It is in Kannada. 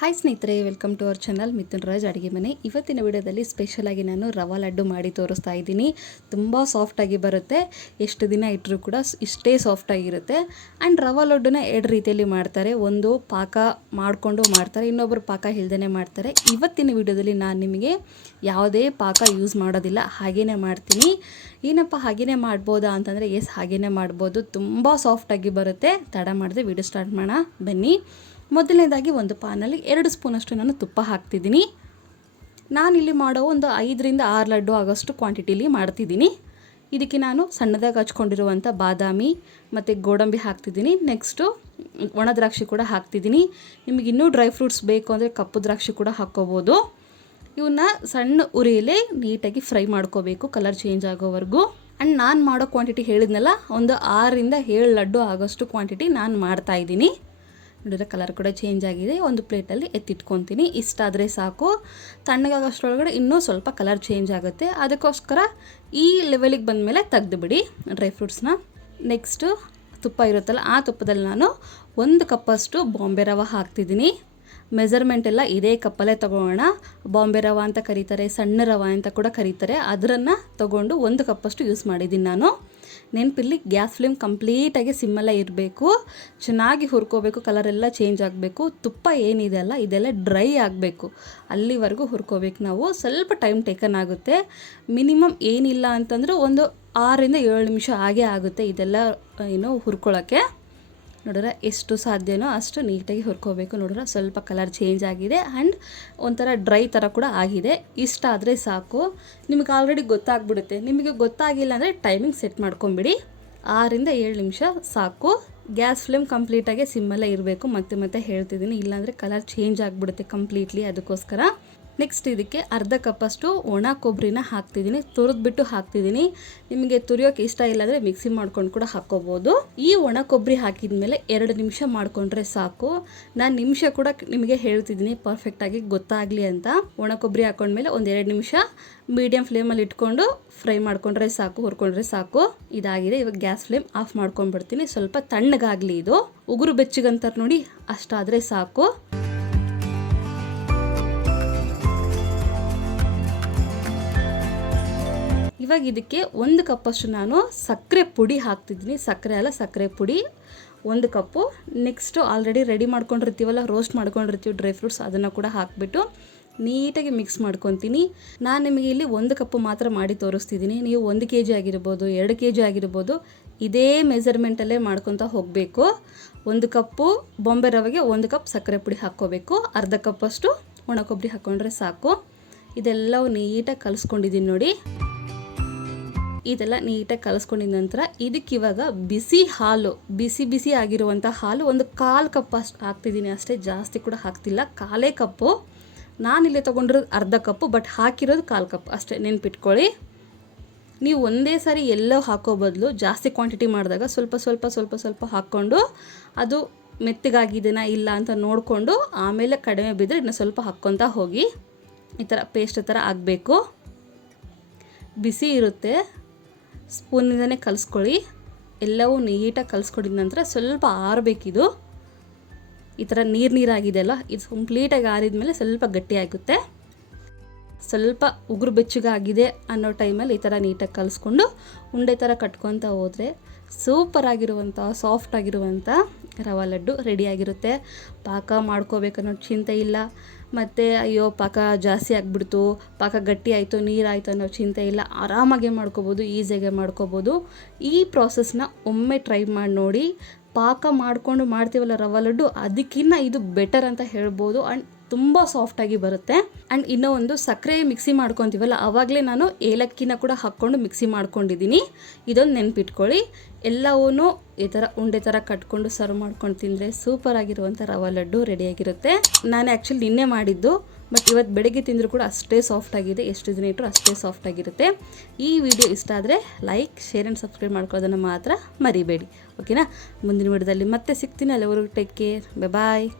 ಹಾಯ್ ಸ್ನೇಹಿತರೆ, welcome to our channel Mithun Raj ಅಡುಗೆ ಮನೆ. ಇವತ್ತಿನ ವಿಡಿಯೋದಲ್ಲಿ ಸ್ಪೆಷಲಾಗಿ ನಾನು ರವಾ ಲಡ್ಡು ಮಾಡಿ ತೋರಿಸ್ತಾ ಇದ್ದೀನಿ. ತುಂಬ ಸಾಫ್ಟಾಗಿ ಬರುತ್ತೆ, ಎಷ್ಟು ದಿನ ಇಟ್ಟರೂ ಕೂಡ ಇಷ್ಟೇ ಸಾಫ್ಟಾಗಿರುತ್ತೆ. ಆ್ಯಂಡ್ ರವಾ ಲಡ್ಡುನ ಎರಡು ರೀತಿಯಲ್ಲಿ ಮಾಡ್ತಾರೆ. ಒಂದು ಪಾಕ ಮಾಡಿಕೊಂಡು ಮಾಡ್ತಾರೆ, ಇನ್ನೊಬ್ಬರು ಪಾಕ ಇಲ್ದೇ ಮಾಡ್ತಾರೆ. ಇವತ್ತಿನ ವಿಡಿಯೋದಲ್ಲಿ ನಾನು ನಿಮಗೆ ಯಾವುದೇ ಪಾಕ ಯೂಸ್ ಮಾಡೋದಿಲ್ಲ, ಹಾಗೇ ಮಾಡ್ತೀನಿ. ಏನಪ್ಪ ಹಾಗೇ ಮಾಡ್ಬೋದಾ ಅಂತಂದರೆ ಎಸ್, ಹಾಗೇ ಮಾಡ್ಬೋದು. ತುಂಬ ಸಾಫ್ಟಾಗಿ ಬರುತ್ತೆ. ತಡ ಮಾಡಿದೆ ವಿಡಿಯೋ ಸ್ಟಾರ್ಟ್ ಮಾಡೋಣ ಬನ್ನಿ. ಮೊದಲನೇದಾಗಿ ಒಂದು ಪಾನಲ್ಲಿ 2 ಸ್ಪೂನಷ್ಟು ನಾನು ತುಪ್ಪ ಹಾಕ್ತಿದ್ದೀನಿ. ನಾನಿಲ್ಲಿ ಮಾಡೋ ಒಂದು 5 ರಿಂದ 6 ಲಡ್ಡು ಆಗೋಷ್ಟು ಕ್ವಾಂಟಿಟಿಲಿ ಮಾಡ್ತಿದ್ದೀನಿ. ಇದಕ್ಕೆ ನಾನು ಸಣ್ಣದಾಗಿ ಹಚ್ಕೊಂಡಿರುವಂಥ ಬಾದಾಮಿ ಮತ್ತು ಗೋಡಂಬಿ ಹಾಕ್ತಿದ್ದೀನಿ. ನೆಕ್ಸ್ಟು ಒಣ ದ್ರಾಕ್ಷಿ ಕೂಡ ಹಾಕ್ತಿದ್ದೀನಿ. ನಿಮಗೆ ಇನ್ನೂ ಡ್ರೈ ಫ್ರೂಟ್ಸ್ ಬೇಕು ಅಂದರೆ ಕಪ್ಪು ದ್ರಾಕ್ಷಿ ಕೂಡ ಹಾಕ್ಕೋಬೋದು. ಇವನ್ನ ಸಣ್ಣ ಉರಿಯಲ್ಲೇ ನೀಟಾಗಿ ಫ್ರೈ ಮಾಡ್ಕೋಬೇಕು, ಕಲರ್ ಚೇಂಜ್ ಆಗೋವರೆಗೂ. ಆ್ಯಂಡ್ ನಾನು ಮಾಡೋ ಕ್ವಾಂಟಿಟಿ ಹೇಳಿದ್ನಲ್ಲ, ಒಂದು 6 ರಿಂದ 7 ಲಡ್ಡು ಆಗೋಷ್ಟು ಕ್ವಾಂಟಿಟಿ ನಾನು ಮಾಡ್ತಾಯಿದ್ದೀನಿ. ನೋಡಿದ್ರೆ ಕಲರ್ ಕೂಡ ಚೇಂಜ್ ಆಗಿದೆ. ಒಂದು ಪ್ಲೇಟಲ್ಲಿ ಎತ್ತಿಟ್ಕೊತೀನಿ. ಇಷ್ಟಾದರೆ ಸಾಕು. ತಣ್ಣಗಾಗೋಷ್ಟರೊಳಗಡೆ ಇನ್ನೂ ಸ್ವಲ್ಪ ಕಲರ್ ಚೇಂಜ್ ಆಗುತ್ತೆ. ಅದಕ್ಕೋಸ್ಕರ ಈ ಲೆವೆಲಿಗೆ ಬಂದಮೇಲೆ ತೆಗೆದುಬಿಡಿ ಡ್ರೈ ಫ್ರೂಟ್ಸ್ನ. ನೆಕ್ಸ್ಟು ತುಪ್ಪ ಇರುತ್ತಲ್ಲ, ಆ ತುಪ್ಪದಲ್ಲಿ ನಾನು 1 ಕಪ್ಪಷ್ಟು ಬಾಂಬೆ ರವೆ ಹಾಕ್ತಿದ್ದೀನಿ. ಮೆಜರ್ಮೆಂಟ್ ಎಲ್ಲ ಇದೇ ಕಪ್ಪಲ್ಲೇ ತೊಗೊಳ್ಳೋಣ. ಬಾಂಬೆ ರವೆ ಅಂತ ಕರೀತಾರೆ, ಸಣ್ಣ ರವೆ ಅಂತ ಕೂಡ ಕರೀತಾರೆ. ಅದನ್ನು ತೊಗೊಂಡು 1 ಕಪ್ಪಷ್ಟು ಯೂಸ್ ಮಾಡಿದ್ದೀನಿ ನಾನು. ನೆನಪಿರಲಿ, ಗ್ಯಾಸ್ ಫ್ಲೇಮ್ ಕಂಪ್ಲೀಟಾಗಿ ಸಿಮ್ಮಲ್ಲೇ ಇರಬೇಕು. ಚೆನ್ನಾಗಿ ಹುರ್ಕೋಬೇಕು, ಕಲರೆಲ್ಲ ಚೇಂಜ್ ಆಗಬೇಕು. ತುಪ್ಪ ಏನಿದೆ ಅಲ್ಲ, ಇದೆಲ್ಲ ಡ್ರೈ ಆಗಬೇಕು, ಅಲ್ಲಿವರೆಗೂ ಹುರ್ಕೋಬೇಕು ನಾವು. ಸ್ವಲ್ಪ ಟೈಮ್ ಟೇಕನ್ ಆಗುತ್ತೆ. ಮಿನಿಮಮ್ ಏನಿಲ್ಲ ಅಂತಂದರೆ ಒಂದು 6 ರಿಂದ 7 ನಿಮಿಷ ಆಗೇ ಆಗುತ್ತೆ ಇದೆಲ್ಲ ಹುರ್ಕೊಳ್ಳೋಕ್ಕೆ. ನೋಡಿದ್ರೆ ಎಷ್ಟು ಸಾಧ್ಯನೋ ಅಷ್ಟು ನೀಟಾಗಿ ಹುರ್ಕೋಬೇಕು. ನೋಡಿದ್ರೆ ಸ್ವಲ್ಪ ಕಲರ್ ಚೇಂಜ್ ಆಗಿದೆ ಆ್ಯಂಡ್ ಒಂಥರ ಡ್ರೈ ಥರ ಕೂಡ ಆಗಿದೆ. ಇಷ್ಟ ಆದರೆ ಸಾಕು. ನಿಮಗೆ ಆಲ್ರೆಡಿ ಗೊತ್ತಾಗ್ಬಿಡುತ್ತೆ. ನಿಮಗೆ ಗೊತ್ತಾಗಿಲ್ಲ ಅಂದರೆ ಟೈಮಿಂಗ್ ಸೆಟ್ ಮಾಡ್ಕೊಂಬಿಡಿ. 6 ರಿಂದ 7 ನಿಮಿಷ ಸಾಕು. ಗ್ಯಾಸ್ ಫ್ಲೇಮ್ ಕಂಪ್ಲೀಟಾಗಿ ಸಿಮ್ಮಲ್ಲೇ ಇರಬೇಕು. ಮತ್ತೆ ಹೇಳ್ತಿದ್ದೀನಿ, ಇಲ್ಲಾಂದರೆ ಕಲರ್ ಚೇಂಜ್ ಆಗಿಬಿಡುತ್ತೆ ಕಂಪ್ಲೀಟ್ಲಿ. ಅದಕ್ಕೋಸ್ಕರ ನೆಕ್ಸ್ಟ್ ಇದಕ್ಕೆ ಅರ್ಧ ಕಪ್ಪಷ್ಟು ಒಣ ಕೊಬ್ಬರಿನ ಹಾಕ್ತಿದ್ದೀನಿ. ತುರಿದ್ಬಿಟ್ಟು ಹಾಕ್ತಿದ್ದೀನಿ. ನಿಮಗೆ ತುರಿಯೋಕೆ ಇಷ್ಟ ಇಲ್ಲಾಂದರೆ ಮಿಕ್ಸಿ ಮಾಡ್ಕೊಂಡು ಕೂಡ ಹಾಕ್ಕೋಬೋದು. ಈ ಒಣ ಕೊಬ್ಬರಿ ಹಾಕಿದ ಮೇಲೆ 2 ನಿಮಿಷ ಮಾಡಿಕೊಂಡ್ರೆ ಸಾಕು. ನಾನು ನಿಮಿಷ ಕೂಡ ನಿಮಗೆ ಹೇಳ್ತಿದ್ದೀನಿ ಪರ್ಫೆಕ್ಟಾಗಿ ಗೊತ್ತಾಗಲಿ ಅಂತ. ಒಣ ಕೊಬ್ಬರಿ ಹಾಕೊಂಡ್ಮೇಲೆ ಒಂದು 2 ನಿಮಿಷ ಮೀಡಿಯಮ್ ಫ್ಲೇಮಲ್ಲಿ ಇಟ್ಕೊಂಡು ಫ್ರೈ ಮಾಡ್ಕೊಂಡ್ರೆ ಸಾಕು, ಹುರ್ಕೊಂಡ್ರೆ ಸಾಕು. ಇದಾಗಿದೆ. ಇವಾಗ ಗ್ಯಾಸ್ ಫ್ಲೇಮ್ ಆಫ್ ಮಾಡ್ಕೊಂಡ್ಬಿಡ್ತೀನಿ. ಸ್ವಲ್ಪ ತಣ್ಣಗಾಗಲಿ ಇದು. ಉಗುರು ಬೆಚ್ಚಗಂತಾರೆ ನೋಡಿ, ಅಷ್ಟಾದರೆ ಸಾಕು. ಇವಾಗ ಇದಕ್ಕೆ 1 ಕಪ್ಪಷ್ಟು ನಾನು ಸಕ್ಕರೆ ಪುಡಿ ಹಾಕ್ತಿದ್ದೀನಿ. ಸಕ್ಕರೆ ಅಲ್ಲ, ಸಕ್ಕರೆ ಪುಡಿ 1 ಕಪ್ಪು. ನೆಕ್ಸ್ಟು ಆಲ್ರೆಡಿ ರೆಡಿ ಮಾಡ್ಕೊಂಡಿರ್ತೀವಲ್ಲ, ರೋಸ್ಟ್ ಮಾಡ್ಕೊಂಡಿರ್ತೀವಿ ಡ್ರೈ ಫ್ರೂಟ್ಸ್, ಅದನ್ನು ಕೂಡ ಹಾಕಿಬಿಟ್ಟು ನೀಟಾಗಿ ಮಿಕ್ಸ್ ಮಾಡ್ಕೊತೀನಿ. ನಾನು ನಿಮಗೆ ಇಲ್ಲಿ 1 ಕಪ್ಪು ಮಾತ್ರ ಮಾಡಿ ತೋರಿಸ್ತಿದ್ದೀನಿ. ನೀವು 1 kg ಆಗಿರ್ಬೋದು, 2 kg ಆಗಿರ್ಬೋದು, ಇದೇ ಮೆಜರ್ಮೆಂಟಲ್ಲೇ ಮಾಡ್ಕೊತಾ ಹೋಗಬೇಕು. 1 ಕಪ್ಪು ಬಾಂಬೆ ರವೆಗೆ 1 ಕಪ್ ಸಕ್ಕರೆ ಪುಡಿ ಹಾಕ್ಕೋಬೇಕು. ಅರ್ಧ ಕಪ್ಪಷ್ಟು ಒಣ ಕೊಬ್ಬರಿ ಹಾಕ್ಕೊಂಡ್ರೆ ಸಾಕು. ಇದೆಲ್ಲವೂ ನೀಟಾಗಿ ಕಲಿಸ್ಕೊಂಡಿದ್ದೀನಿ ನೋಡಿ. ಇದೆಲ್ಲ ನೀಟಾಗಿ ಕಲಿಸ್ಕೊಂಡಿದ ನಂತರ ಇದಕ್ಕಿವಾಗ ಬಿಸಿ ಹಾಲು, ಬಿಸಿ ಆಗಿರುವಂಥ ಹಾಲು ಒಂದು 1/4 ಕಪ್ ಅಷ್ಟು ಹಾಕ್ತಿದ್ದೀನಿ ಅಷ್ಟೇ. ಜಾಸ್ತಿ ಕೂಡ ಹಾಕ್ತಿಲ್ಲ, 1/4 ಕಪ್ಪು. ನಾನಿಲ್ಲಿ ತೊಗೊಂಡಿರೋದು ಅರ್ಧ ಕಪ್ಪು, ಬಟ್ ಹಾಕಿರೋದು 1/4 ಕಪ್ ಅಷ್ಟೇ, ನೆನ್ಪಿಟ್ಕೊಳ್ಳಿ. ನೀವು ಒಂದೇ ಸಾರಿ ಎಲ್ಲೋ ಹಾಕೋ ಬದಲು ಜಾಸ್ತಿ ಕ್ವಾಂಟಿಟಿ ಮಾಡಿದಾಗ ಸ್ವಲ್ಪ ಹಾಕ್ಕೊಂಡು ಅದು ಮೆತ್ತಗಾಗಿದೆನಾ ಇಲ್ಲ ಅಂತ ನೋಡಿಕೊಂಡು ಆಮೇಲೆ ಕಡಿಮೆ ಬಿದ್ದರೆ ಇನ್ನು ಸ್ವಲ್ಪ ಹಾಕ್ಕೊತಾ ಹೋಗಿ. ಈ ಥರ ಪೇಸ್ಟ್ ಥರ ಆಗಬೇಕು. ಬಿಸಿ ಇರುತ್ತೆ, ಸ್ಪೂನಿಂದನೇ ಕಲಿಸ್ಕೊಳ್ಳಿ. ಎಲ್ಲವೂ ನೀಟಾಗಿ ಕಲಿಸ್ಕೊಂಡಿದ ನಂತರ ಸ್ವಲ್ಪ ಆರಬೇಕಿದು. ಈ ಥರ ನೀರಾಗಿದೆ ಅಲ್ಲ, ಇದು ಕಂಪ್ಲೀಟಾಗಿ ಆರಿದ ಮೇಲೆ ಸ್ವಲ್ಪ ಗಟ್ಟಿಯಾಗುತ್ತೆ. ಸ್ವಲ್ಪ ಉಗುರು ಬೆಚ್ಚಗಾಗಿದೆ ಅನ್ನೋ ಟೈಮಲ್ಲಿ ಈ ಥರ ನೀಟಾಗಿ ಕಲಿಸ್ಕೊಂಡು ಉಂಡೆ ಥರ ಕಟ್ಕೊತಾ ಹೋದರೆ ಸೂಪರಾಗಿರುವಂಥ ಸಾಫ್ಟಾಗಿರುವಂಥ ರವಾ ಲಡ್ಡು ರೆಡಿಯಾಗಿರುತ್ತೆ. ಪಾಕ ಮಾಡ್ಕೋಬೇಕನ್ನೋ ಚಿಂತೆ ಇಲ್ಲ. ಮತ್ತು ಅಯ್ಯೋ ಪಾಕ ಜಾಸ್ತಿ ಆಗಿಬಿಡ್ತು, ಪಾಕ ಗಟ್ಟಿ ಆಯಿತು, ನೀರಾಯಿತು ಅನ್ನೋ ಚಿಂತೆ ಇಲ್ಲ. ಆರಾಮಾಗೆ ಮಾಡ್ಕೋಬೋದು, ಈಸಿಯಾಗೆ ಮಾಡ್ಕೋಬೋದು. ಈ ಪ್ರಾಸೆಸ್ನ ಒಮ್ಮೆ ಟ್ರೈ ಮಾಡಿ ನೋಡಿ. ಪಾಕ ಮಾಡಿಕೊಂಡು ಮಾಡ್ತೀವಲ್ಲ ರವಾ ಲಡ್ಡು, ಅದಕ್ಕಿಂತ ಇದು ಬೆಟರ್ ಅಂತ ಹೇಳ್ಬೋದು. ಆ್ಯಂಡ್ ತುಂಬ ಸಾಫ್ಟಾಗಿ ಬರುತ್ತೆ. ಆ್ಯಂಡ್ ಇನ್ನೂ ಒಂದು ಸಕ್ಕರೆ ಮಿಕ್ಸಿ ಮಾಡ್ಕೊತೀವಲ್ಲ, ಆವಾಗಲೇ ನಾನು ಏಲಕ್ಕಿನ ಕೂಡ ಹಾಕ್ಕೊಂಡು ಮಿಕ್ಸಿ ಮಾಡ್ಕೊಂಡಿದ್ದೀನಿ. ಇದೊಂದು ನೆನ್ಪಿಟ್ಕೊಳ್ಳಿ. ಎಲ್ಲವೂ ಈ ಥರ ಉಂಡೆ ಥರ ಕಟ್ಕೊಂಡು ಸರ್ವ್ ಮಾಡ್ಕೊಂಡು ತಿಂದರೆ ಸೂಪರಾಗಿರುವಂಥ ರವಾ ಲಡ್ಡು ರೆಡಿಯಾಗಿರುತ್ತೆ. ನಾನು ಆ್ಯಕ್ಚುಲಿ ನಿನ್ನೆ ಮಾಡಿದ್ದು, ಬಟ್ ಇವತ್ತು ಬೆಳಗ್ಗೆ ತಿಂದರೂ ಕೂಡ ಅಷ್ಟೇ ಸಾಫ್ಟಾಗಿದೆ. ಎಷ್ಟು ದಿನ ಇಟ್ಟರು ಅಷ್ಟೇ ಸಾಫ್ಟಾಗಿರುತ್ತೆ. ಈ ವಿಡಿಯೋ ಇಷ್ಟ ಆದರೆ ಲೈಕ್, ಶೇರ್ ಆ್ಯಂಡ್ ಸಬ್ಸ್ಕ್ರೈಬ್ ಮಾಡ್ಕೊಳ್ಳೋದನ್ನು ಮಾತ್ರ ಮರಿಬೇಡಿ. ಓಕೆನಾ? ಮುಂದಿನ ವಿಡಿಯೋದಲ್ಲಿ ಮತ್ತೆ ಸಿಗ್ತೀನಿ. ಅಲ್ಲಿವರೆಗೂ ಟೇಕ್ ಕೇರ್. ಬಾಯ್.